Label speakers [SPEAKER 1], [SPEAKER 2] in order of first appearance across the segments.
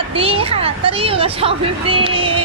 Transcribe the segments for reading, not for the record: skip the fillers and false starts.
[SPEAKER 1] ดีค่ะตอนนี้อยู่กับช่องพิมพ์ดี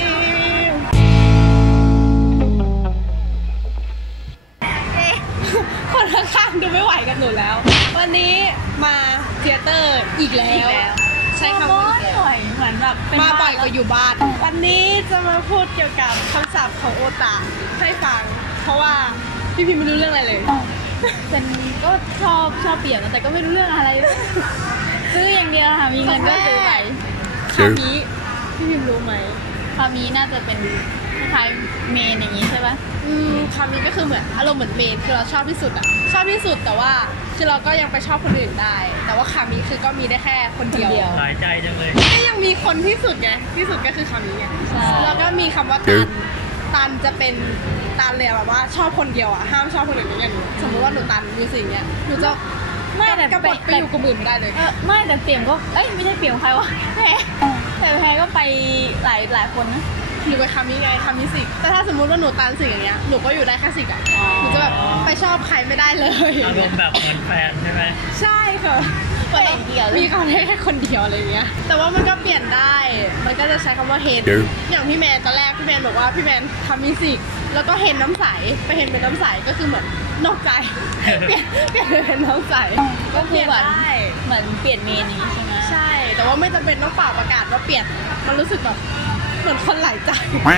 [SPEAKER 1] คนข้างๆดูไม่ไหวกันหนูแล้ววันนี้มาเธียเตอร์อีกแล้วใช้คำว่า
[SPEAKER 2] บ่อยเหมือนแบบ
[SPEAKER 1] มาบ่อยกว่าอยู่บ้านวันนี้จะมาพูดเกี่ยวกับคำศัพท์ของโอตาให้ฟังเพราะว่าพี่พิมไม่รู้เรื่องอะไรเลย
[SPEAKER 2] เป็นก็ชอบเปลี่ยนแต่ก็ไม่รู้เรื่องอะไรซื้ออย่างเดียวค่ะมีเงินก็ซื้อไป
[SPEAKER 1] คามิพี่พิมรู้ไหม
[SPEAKER 2] คามิน่าจะเป็นคล้ายเมนอย่างนี้ใช่ปะ
[SPEAKER 1] คามิก็คือเหมือนอารมณ์เหมือนเมนคือเราชอบที่สุดอะชอบที่สุดแต่ว่าคือเราก็ยังไปชอบคนอื่นได้แต่ว่าคามิคือก็มีได้แค่คนเดียว
[SPEAKER 3] หลายใจจังเลย
[SPEAKER 1] ก็ยังมีคนที่สุดไงที่สุดก็คือคามิไงแล้วก็มีคำว่าตันจะเป็นตันเลยแบบว่าชอบคนเดียวอะห้ามชอบคนอื่นอย่างหนูสมมติว่าหนูตันมีสิ่งเนี้ยหนูจะ
[SPEAKER 2] ไม่แต่
[SPEAKER 1] กระบดไปอยู่กับอื่นไม่ได้เลย
[SPEAKER 2] ไม่แต่เปี่ยมก็ไม่ใช่เปี่ยมใครวะแพ้แต่แพ้ก็ไปหลายคนนะ
[SPEAKER 1] หนูไปคามิไงคามิสิกแต่ถ้าสมมติว่าหนูตันสิ่งอย่างเงี้ยหนูก็อยู่ได้แค่สิกอะหนูจะแบบไปชอบใครไม่ได้เลย
[SPEAKER 3] อารมณ์แบบเหมือนแฟนใช่ไหม
[SPEAKER 1] ใช่ค่ะมีเขาแค่คนเดียวอะไรเงี้ยแต่ว่ามันก็เปลี่ยนได้มันก็จะใช้คำว่าเฮนอย่างพี่แมนตอนแรกพี่แมนบอกว่าพี่แมนคามิสิกแล้วก็เฮนน้ำใสไปเฮนเป็นน้ำใสก็คือเหมือนนอกใจเปลี่ยนเป็นน้ำใส
[SPEAKER 2] ก็คือเหมือนเปลี่ยนเมนนี้ใช่ไหม
[SPEAKER 1] ใช่แต่ว่าไม่จำเป็นต้องเป่าประกาศว่าเปลี่ยนมันรู้สึกแบบเหมือนคนหลายใจ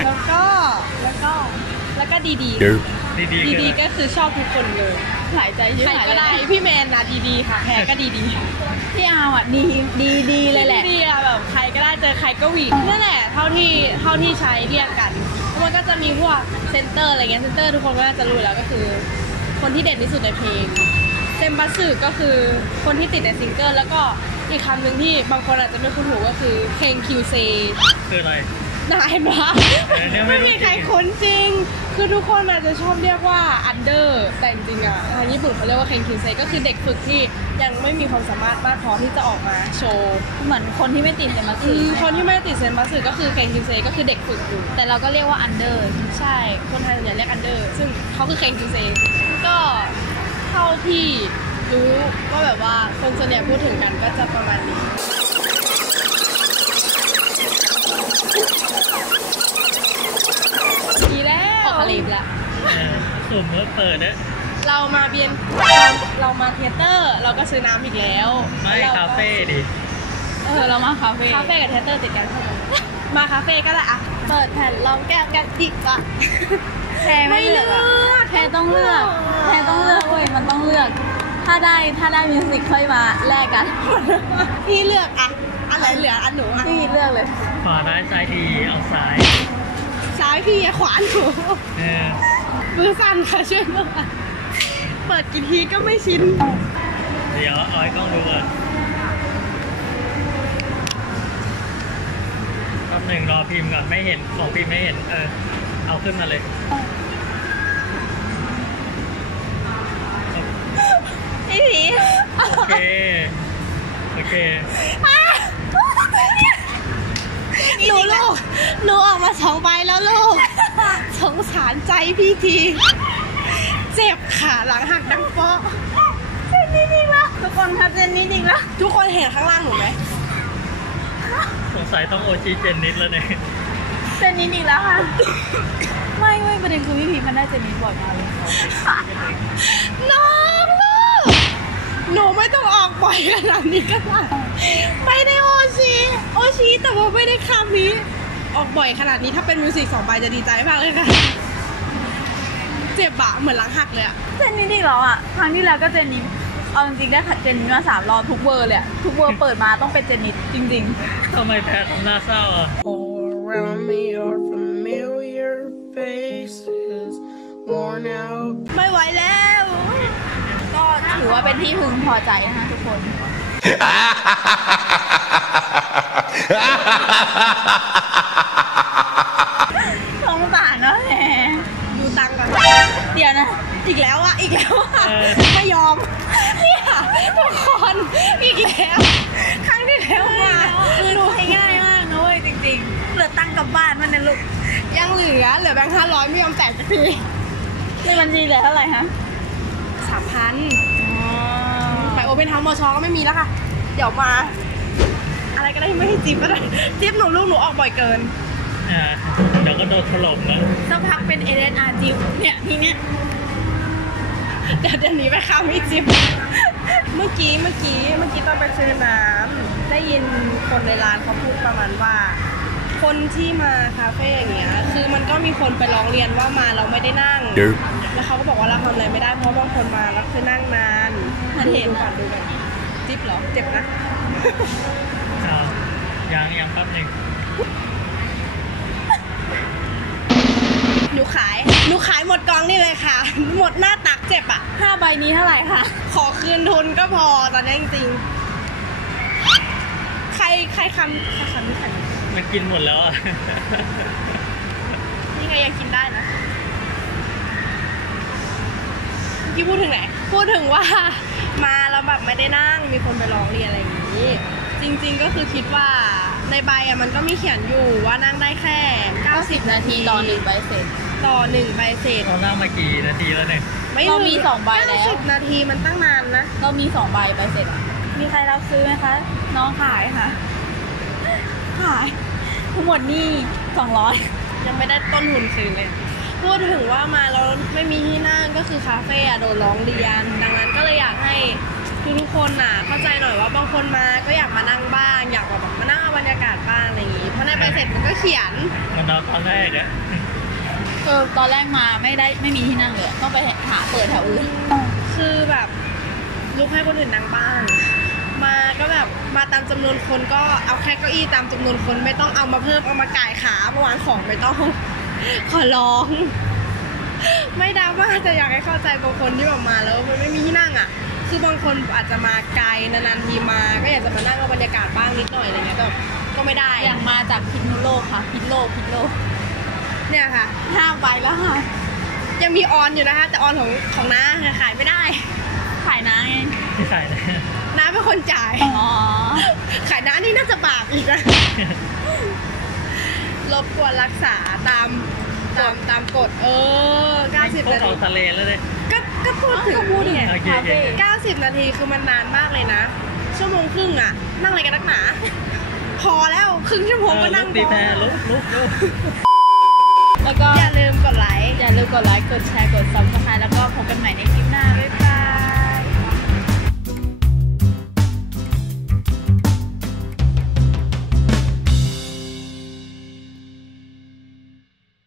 [SPEAKER 1] แล้วก็ดีก็คือชอบทุกคนเลย
[SPEAKER 2] หลายใจเยอะ
[SPEAKER 1] ใครก็ได้พี่แมนนะดีค่ะแพ้ก็ดี
[SPEAKER 2] พี่อาร์อ่ะดีเลยแหละ
[SPEAKER 1] ดีอะแบบใครก็ได้เจอใครก็หวีดนั่นแหละเท่าที่ใช้เรียกกันมันก็จะมีพวกเซนเตอร์อะไรเงี้ยเซนเตอร์ทุกคนก็น่าจะรู้แล้วก็คือคนที่เด่นที่สุดในเพลงเซมบัสสึก็คือคนที่ติดในซิงเกิลแล้วก็อีกคำหนึ่งที่บางคนอาจจะไม่คุ้นหูก็คือเพลงคิวเซ
[SPEAKER 3] คืออะไร
[SPEAKER 1] นายนะไม่มีใครคุ้นจริงคือทุกคนอาจจะชอบเรียกว่าอันเดอร์แต่จริงๆอะทางญี่ปุ่นเขาเรียกว่าเคนคิวเซก็คือเด็กฝึกที่ยังไม่มีความสามารถมากพอที่จะออกมาโชว์
[SPEAKER 2] เหมือนคนที่ไม่ติดเซนบัสสึ
[SPEAKER 1] คนที่ไม่ติดเซนบัสสึก็คือเคนคิวเซก็คือเด็กฝึกอยู่
[SPEAKER 2] แต่เราก็เรียกว่าอันเดอร์
[SPEAKER 1] ใช่คนไทยส่วนใหญ่เรียกอันเดอร์ซึ่งเขาคือเคนคิวเซก็เท่าที่รู้ว่าแบบว่าคนส่วนใหญ่พูดถึงกันก็จะประมาณนี้ดีแล้ว
[SPEAKER 2] ออกคลิปละ
[SPEAKER 3] สุ่มเมื่อเปิดนะ
[SPEAKER 1] เรามาเธียเตอร์เราก็ซื้อน้ำอีกแล้ว
[SPEAKER 3] ไม่คาเฟ่ดิ
[SPEAKER 2] เรามาคาเฟ่
[SPEAKER 1] กับเธียเตอร์ติดกันมาคาเฟ่ก็ได้อะเปิดแผ่นรองแก้วกันดิบอะ
[SPEAKER 2] แพ้ไม่เลือกแพ้ต้องเลือกเว้ยมันต้องเลือกถ้าได้มิวสิกค่อยมาแลกกัน
[SPEAKER 1] พี่เลือกอะอะไรเหลืออันหนูอะ
[SPEAKER 2] พี่เลือกเลย
[SPEAKER 3] ขวาได้ซ้ายดีเอาซ้าย
[SPEAKER 1] พี่ขวาหนูมือสั่นค่ะช่วยหน่อยเปิดกี่ทีก็ไม่ชิน
[SPEAKER 3] เดี๋ยวเอาให้กล้องดูก่อนรอบหนึ่งรอพิมพ์ก่อนไม่เห็นของพิมพ์ไม่เห็นเอาขึ้นมาเลย
[SPEAKER 1] อีผี
[SPEAKER 3] โอเค
[SPEAKER 1] หนูออกมา2 ใบแล้วลูกสงสารใจพี่ทีเจ็บขาหลังหักดังเปาะ
[SPEAKER 2] เจนนี่จริงแล้วทุกคนคะเจนนี่จริงแล้ว
[SPEAKER 1] ทุกคนเห็นข้างล่างหนูไหม
[SPEAKER 3] สงสัยต้องโอชีเจนนิดแล้วเนี่ย
[SPEAKER 2] เจนนี่จริงแล้วค่ะไม่ประเด็นคือพี่พีมันได้เจนนี่บ่อยมากเลย
[SPEAKER 1] น้องลูกหนูไม่ต้องออกบ่อยขนาดนี้ก็ได้ไม่ได้โอชีแต่ว่าไม่ได้คามิออกบ่อยขนาดนี้ถ้าเป็นมิวสิก2 ใบจะดีใจมากเลยค่ะเจ็บอะเหมือนหลังหักเลยอะ
[SPEAKER 2] เจนนี่จริงเหรออะครั้งที่แล้วก็เจนนี่เอาจริงๆได้เจนนี่มา3 รอบทุกเวอร์เลยทุกเวอร์เปิดมาต้องเป็นเจนนี่จริง
[SPEAKER 3] ๆทำไมแพ้ทำหน้าเศร้าอะ
[SPEAKER 1] ไม่ไหวแล้ว
[SPEAKER 2] ก็ถือว่าเป็นที่พึงพอใจนะคะทุกคนสงสารเนาะแหม
[SPEAKER 1] ดูตังค์ก่อน
[SPEAKER 2] เดี๋ยวนะ
[SPEAKER 1] อีกแล้วไม่ยอมเนี่ยทุกคนอีกแล้วครั้งที่แล้วมา
[SPEAKER 2] คือดูให้ง่ายมากนะเว้ยจริงๆเหลือตังค์กลับบ้านมันเนี่ยลูก
[SPEAKER 1] ยังเหลือแบงค์500ไม่ยอมแตกสักที
[SPEAKER 2] ในบัญชีเหลือเท่าไหร่ฮะ
[SPEAKER 1] 3,000ไปโอเพ่นเฮาส์มอชอก็ไม่มีแล้วค่ะเดี๋ยวมาอะไรอะไรก็ได้ไม่ให้จิ๊บอะไรจิ๊บหนูลูกหนูออกบ่อยเกิน
[SPEAKER 3] เดี๋ยวก็โดนถล่มแล้ว
[SPEAKER 2] สักพักเป็น ASR จิ๊บเนี่ยทีเนี้ย
[SPEAKER 1] เดี๋ยวนี้ไปข้ามไม่จิ๊บเมื่อกี้ตอนไปซื้อน้ำได้ยินคนในร้านเขาพูดประมาณว่า คนที่มาคาเฟ่อย่างเงี้ยคือมันก็มีคนไปร้องเรียนว่ามาเราไม่ได้นั่งแล้วเขาก็บอกว่าเราทำอะไรไม่ได้เพราะบางคนมาแล้วคือนั่งนานดูก่อนจิ๊บเหรอเจ็บนะ
[SPEAKER 3] ยังแป๊บนึง
[SPEAKER 1] หนูขายหมดกองนี่เลยค่ะ หมดหน้าตักเจ็บอ่ะ
[SPEAKER 2] 5 ใบนี้เท่าไหร่คะ
[SPEAKER 1] ขอคืนทุนก็พอตอนนี้จริงๆใครคำนี่ใคร
[SPEAKER 3] มันกินหมดแล้วอ่ะ
[SPEAKER 1] นี่ไงยังกินได้นะเมื่อกี้พูดถึงไหน พูดถึงว่ามาแล้วแบบไม่ได้นั่งมีคนไปร้องเรียนอะไรอย่างนี้ จริงๆก็คือคิดว่าในใบอ่ะมันก็มีเขียนอยู่ว่านั่งได้แค่90 นาที
[SPEAKER 2] ต่อ1 ใบเสร็จ
[SPEAKER 1] ต่อ1 ใบเสร็จ
[SPEAKER 3] เรานั่งมากี่นาทีแล้วเนี่ย
[SPEAKER 1] ไม่
[SPEAKER 2] เรา
[SPEAKER 1] ถึง
[SPEAKER 2] มี2 ใบแล้ว
[SPEAKER 1] 90 นาทีมันตั้งนานนะ
[SPEAKER 2] เรามี2 ใบเสร็จอะมีใครรับซื้อไหมคะ น้องขายค่ะ ขายทั้งหมดนี่200
[SPEAKER 1] ยังไม่ได้ต้นทุนคืนเลย พูดถึงว่ามาเราไม่มีที่นั่งก็คือคาเฟ่อะโดนร้องเรียน ดังนั้นก็เลยอยากให้ทุกคนน่ะเข้าใจหน่อยว่าบางคนมาก็อยากมานั่งบ้างอยากแบบมานั่งเอาบรรยากาศบ้างอะไรอย่างงี้ เพราะในใบเสร็จมันก็เขียน
[SPEAKER 3] มันเอาตอนแรกอะ
[SPEAKER 2] ตอนแรกมาไม่มีที่นั่งเลยต้องไปหาเปิดแถวอื่น
[SPEAKER 1] คือแบบลุกให้คนอื่นนั่งบ้าง มาก็แบบมาตามจำนวนคนก็เอาแค่เก้าอี้ตามจำนวนคนไม่ต้องเอามาเพิ่มเอามาก่ายขาเมื่อวานของไม่ต้อง ขอร้อง ไม่ดราม่าจะอยากให้เข้าใจบางคนที่แบบมาแล้วมันไม่มีที่นั่งอ่ะ คือบางคนอาจจะมาไกลนานๆทีมาก็อยากจะมานั่งเอาบรรยากาศบ้างนิดหน่อยอะไรเงี้ยก็ไม่ได้
[SPEAKER 2] อย่างมาจากพิษณุโลกค่ะพิษโลก
[SPEAKER 1] เนี่ยค่ะ
[SPEAKER 2] 5 ใบแล้วค่ะ
[SPEAKER 1] ยังมีออนอยู่นะคะแต่ออนของน้าขายไม่ได้
[SPEAKER 2] ขายน้าไง
[SPEAKER 3] ที่ใส่เลย
[SPEAKER 1] น้าเป็นคนจ่าย
[SPEAKER 2] อ๋อ
[SPEAKER 1] ขายน้านี่น่าจะบาปอีกนะรบกวนรักษาตามกฎ90
[SPEAKER 3] พวก
[SPEAKER 1] นา
[SPEAKER 3] เขา
[SPEAKER 1] ที
[SPEAKER 3] ทะเลแล้วเลย
[SPEAKER 1] ก็พูดถึง
[SPEAKER 2] ก็พูดไง
[SPEAKER 3] โอเค
[SPEAKER 2] คาเฟ่
[SPEAKER 1] 90 นาทีคือมันนานมากเลยนะ ชั่วโมงครึ่งอะนั่งอะไรกันนักหนา พอแล้วครึ่งชั่วโมงก็นั่ง
[SPEAKER 3] ตี
[SPEAKER 1] พอ
[SPEAKER 3] แพรลุก
[SPEAKER 2] แล้วก็
[SPEAKER 1] อย่าลืมกดไลค์
[SPEAKER 2] อย่าลืมกดไลค์ กดแชร์ กด subscribe แล้วก็พบกันใหม่ในคลิปหน้า บ๊ายบาย